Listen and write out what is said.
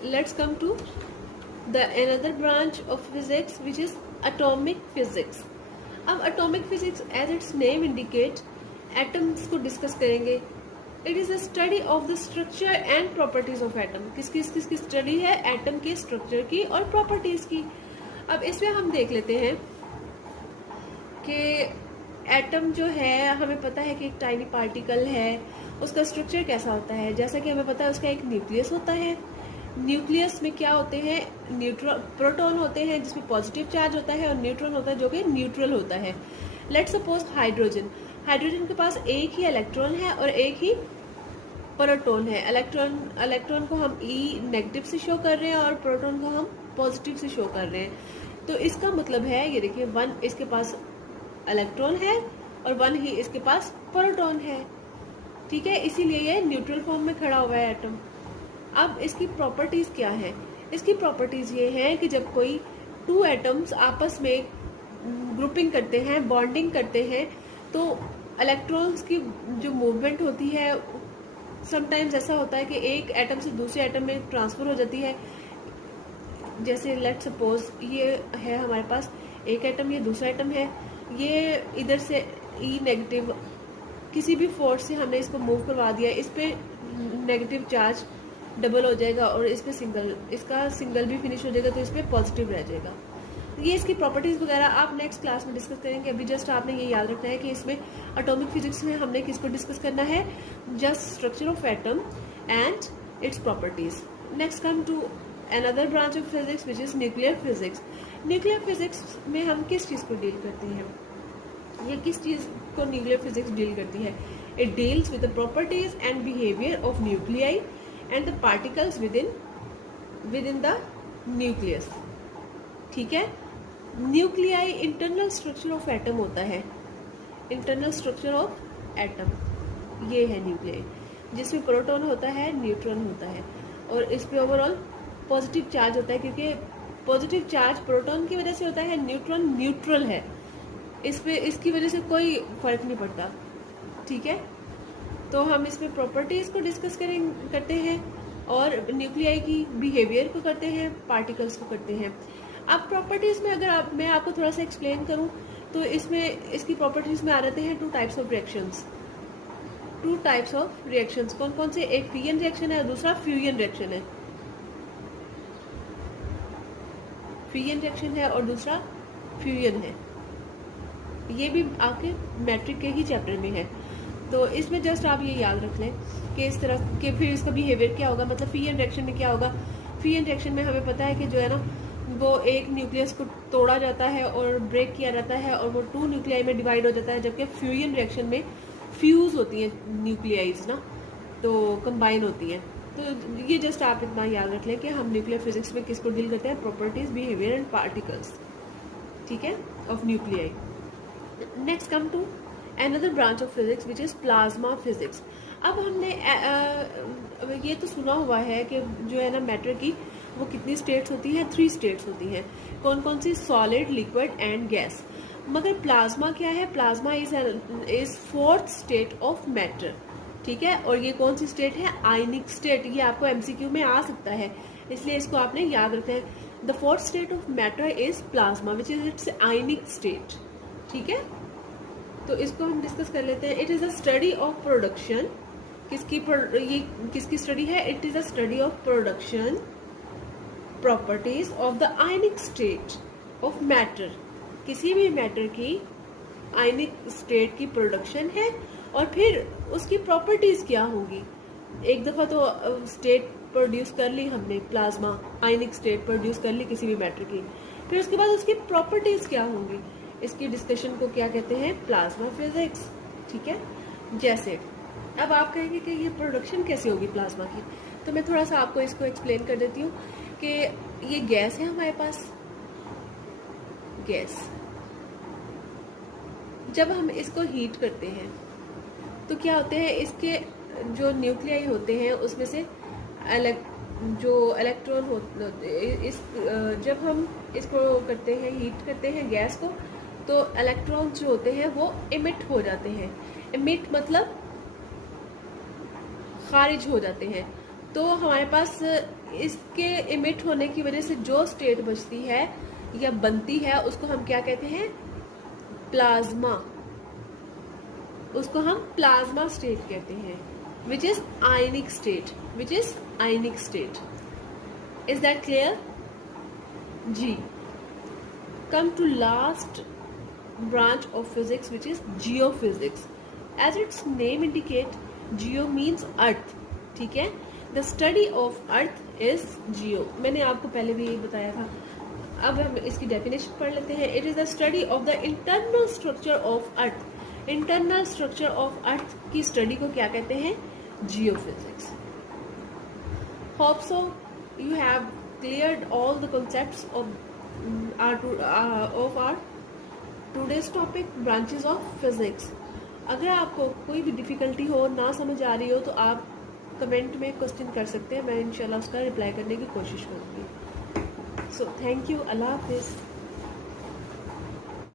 Let's come to the another branch of physics, which is atomic physics. अब atomic physics as its name indicate atoms को discuss करेंगे. It is a study of the structure and properties of atom. किसकी study है? Atom के structure की और properties की. अब इसमें हम देख लेते हैं कि एटम जो है, हमें पता है कि एक टाइनी पार्टिकल है. उसका स्ट्रक्चर कैसा होता है? जैसा कि हमें पता है उसका एक न्यूक्लियस होता है. न्यूक्लियस में क्या होते हैं? प्रोटॉन होते हैं जिसमें पॉजिटिव चार्ज होता है और न्यूट्रॉन होता है जो कि न्यूट्रल होता है. लेट्स सपोज हाइड्रोजन के पास एक ही इलेक्ट्रॉन है और एक ही प्रोटॉन है. इलेक्ट्रॉन को हम ई नेगेटिव से शो कर रहे हैं और प्रोटॉन को हम पॉजिटिव से शो कर रहे हैं. तो इसका मतलब है, ये देखिए, वन इसके पास इलेक्ट्रॉन है और वन ही इसके पास प्रोटॉन है. ठीक है, इसीलिए ये न्यूट्रल फॉर्म में खड़ा हुआ है एटम. अब इसकी प्रॉपर्टीज क्या है? इसकी प्रॉपर्टीज ये है कि जब कोई टू एटम्स आपस में ग्रुपिंग करते हैं, बॉन्डिंग करते हैं, तो इलेक्ट्रॉन्स की जो मूवमेंट होती है, समटाइम्स ऐसा होता है कि एक एटम से दूसरे एटम में ट्रांसफर हो जाती है. जैसे लेट्स सपोज ये है हमारे पास एक एटम, ये दूसरा एटम है. ये इधर से ई नेगेटिव किसी भी फोर्स से हमने इसको मूव करवा दिया, इस पे नेगेटिव चार्ज डबल हो जाएगा और इस पे इसका सिंगल भी फिनिश हो जाएगा, तो इस पे पॉजिटिव रह जाएगा. ये इसकी प्रॉपर्टीज वगैरह आप नेक्स्ट क्लास में डिस्कस करेंगे. अभी जस्ट आपने ये याद रखना है कि इसमें एटॉमिक फिजिक्स में हमने किसको डिस्कस करना है? Just structure of atom and its properties. Next come to another branch of physics which is nuclear physics. Nuclear physics में हम किस चीज़ को डील करते हैं? ये किस चीज़ को न्यूक्लियर फिजिक्स डील करती है? It deals with the properties and behaviour of nuclei and the particles with in the nucleus. ठीक है, nuclei internal structure of atom होता है. इंटरनल स्ट्रक्चर ऑफ एटम ये है न्यूक्लियाई, जिसमें प्रोटॉन होता है, न्यूट्रॉन होता है और इस पे ओवरऑल पॉजिटिव चार्ज होता है, क्योंकि पॉजिटिव चार्ज प्रोटॉन की वजह से होता है, न्यूट्रॉन न्यूट्रल है, इस पे इसकी वजह से कोई फर्क नहीं पड़ता. ठीक है, तो हम इसमें प्रॉपर्टीज को डिस्कस करते हैं और न्यूक्लियाई की बिहेवियर को करते हैं, पार्टिकल्स को करते हैं. अब प्रॉपर्टीज में अगर मैं आपको थोड़ा सा एक्सप्लेन करूं तो इसमें इसकी प्रॉपर्टीज में आ जाते हैं टू टाइप्स ऑफ रिएक्शंस. कौन कौन से? एक फीजन रिएक्शन है और दूसरा फ्यूजन रिएक्शन है. फीजन रिएक्शन है और दूसरा फ्यूजन है. ये भी आपके मैट्रिक के ही चैप्टर में है. तो इसमें जस्ट आप ये याद रख लें कि इस तरह के फिर इसका बिहेवियर क्या होगा. मतलब फ्यूजन रिएक्शन में क्या होगा? फ्यूजन रिएक्शन में हमें पता है कि जो है ना, वो एक न्यूक्लियस को तोड़ा जाता है और ब्रेक किया जाता है और वो टू न्यूक्लियाई में डिवाइड हो जाता है, जबकि फ्यूजन रिएक्शन में फ्यूज होती हैं न्यूक्लियाइज ना, तो कंबाइन होती हैं. तो ये जस्ट आप इतना याद रख लें कि हम न्यूक्लियर फिजिक्स में किसको डील करते हैं? Properties, behaviour and particles. ठीक है, of nuclei. Next come to another branch of physics which is plasma physics. अब हमने ये तो सुना हुआ है कि जो है ना, मैटर की वो कितनी स्टेट्स होती हैं? 3 स्टेट्स होती हैं. कौन कौन सी? Solid, liquid and gas. मगर प्लाज्मा क्या है? Plasma is 4th state of matter. ठीक है, और ये कौन सी स्टेट है? Ionic state. ये आपको एमसीक्यू में आ सकता है, इसलिए इसको आपने याद रखना है. The 4th state of matter is plasma which is it's ionic state. ठीक है, तो इसको हम डिस्कस कर लेते हैं. It is a study of production. ये किसकी स्टडी है? It is a study of production properties of the ionic state of matter. किसी भी मैटर की आयनिक स्टेट की प्रोडक्शन है और फिर उसकी प्रॉपर्टीज क्या होंगी. एक दफा तो स्टेट प्रोड्यूस कर ली हमने, प्लाज्मा आयनिक स्टेट प्रोड्यूस कर ली किसी भी मैटर की, फिर उसके बाद उसकी प्रॉपर्टीज क्या होंगी. इसकी डिस्कशन को क्या कहते हैं? Plasma physics. ठीक है, जैसे अब आप कहेंगे कि ये प्रोडक्शन कैसे होगी प्लाज्मा की, तो मैं थोड़ा सा आपको इसको एक्सप्लेन कर देती हूँ कि ये गैस है हमारे पास. गैस जब हम इसको हीट करते हैं तो क्या होते हैं? इसके जो न्यूक्लियाई होते हैं उसमें से जो इलेक्ट्रॉन होते, जब हम इसको करते हैं, हीट करते हैं गैस को, तो इलेक्ट्रॉन्स जो होते हैं वो इमिट हो जाते हैं. इमिट मतलब खारिज हो जाते हैं. तो हमारे पास इसके इमिट होने की वजह से जो स्टेट बचती है या बनती है उसको हम क्या कहते हैं? प्लाज्मा। उसको हम प्लाज्मा स्टेट कहते हैं, which is ionic state, which is ionic state. Is that clear? जी। Come to last branch of physics, which is geophysics. As its name indicate, geo means earth. ठीक है? The study of earth is geo. मैंने आपको पहले भी यही बताया था। अब हम इसकी डेफिनेशन पढ़ लेते हैं। It is the study of the internal structure of earth. Internal structure of earth की स्टडी को क्या कहते हैं? Geophysics. Hope so you have cleared all the concepts of our today's topic branches of physics. अगर आपको कोई भी difficulty हो, ना समझ आ रही हो, तो आप कमेंट में क्वेश्चन कर सकते हैं। मैं इंशाल्लाह उसका रिप्लाई करने की कोशिश करूँगी। So thank you. अल्लाह हाफिज़।